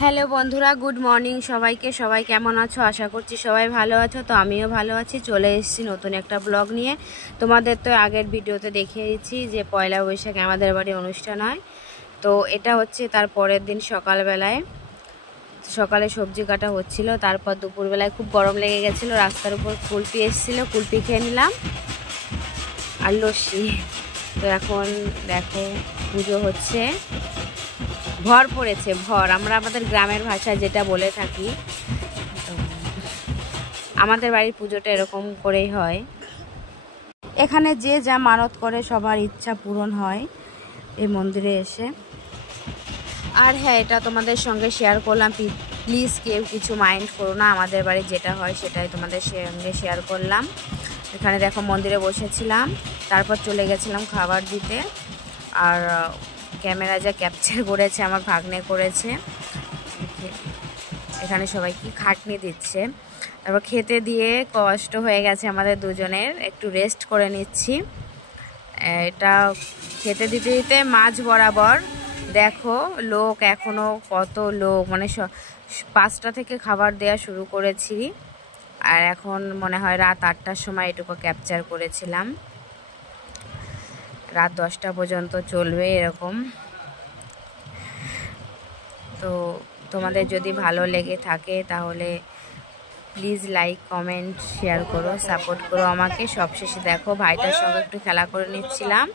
Hello বন্ধুরা, good morning সবাইকে। সবাই কেমন আছো? আশা করছি সবাই ভালো আছো। তো আমিও ভালো আছি। চলে এসেছি নতুন একটা ব্লগ নিয়ে। তোমাদের তো আগের ভিডিওতে দেখিয়েছি যে পয়লা বৈশাখে আমাদের বাড়ি অনুষ্ঠান হয়। তো এটা হচ্ছে তার পরের দিন সকালবেলায়। সকালে সবজি কাটা হচ্ছিল, তারপর দুপুরবেলায় খুব গরম লেগে গেছিলো, রাস্তার উপর কুলপি এসেছিলো, কুলপি খেয়ে নিলাম আর লস্যি। তো এখন দেখো পুজো হচ্ছে, ভর পড়েছে, ভর আমরা আমাদের গ্রামের ভাষায় যেটা বলে থাকি। আমাদের বাড়ির পুজোটা এরকম করেই হয়। এখানে যে যা মানত করে সবার ইচ্ছা পূরণ হয় এই মন্দিরে এসে। আর হ্যাঁ, এটা তোমাদের সঙ্গে শেয়ার করলাম, প্লিজ কেউ কিছু মাইন্ড করো না। আমাদের বাড়ি যেটা হয় সেটাই তোমাদের সঙ্গে শেয়ার করলাম। এখানে দেখো মন্দিরে বসেছিলাম, তারপর চলে গেছিলাম খাবার দিতে। আর ক্যামেরা যা ক্যাপচার করেছে আমার ভাগ্নে করেছে। এখানে সবাই কি খাটনি দিচ্ছে। তারপর খেতে দিয়ে কষ্ট হয়ে গেছে আমাদের দুজনের, একটু রেস্ট করে নিচ্ছি। এটা খেতে দিতে দিতে মাঝ বরাবর দেখো লোক, এখনও কত লোক, মানে 5টা থেকে খাবার দেওয়া শুরু করেছি। আর এখন মনে হয় রাত 8টার সময় এটুকু ক্যাপচার করেছিলাম। রাত 10টা পর্যন্ত চলবে এরকম। তো তোমাদের যদি ভালো লেগে থাকে তাহলে প্লিজ লাইক, কমেন্ট, শেয়ার করো, সাপোর্ট করো আমাকে। সবশেষে দেখো ভাইটার সঙ্গে একটু খেলা করে নিচ্ছিলাম।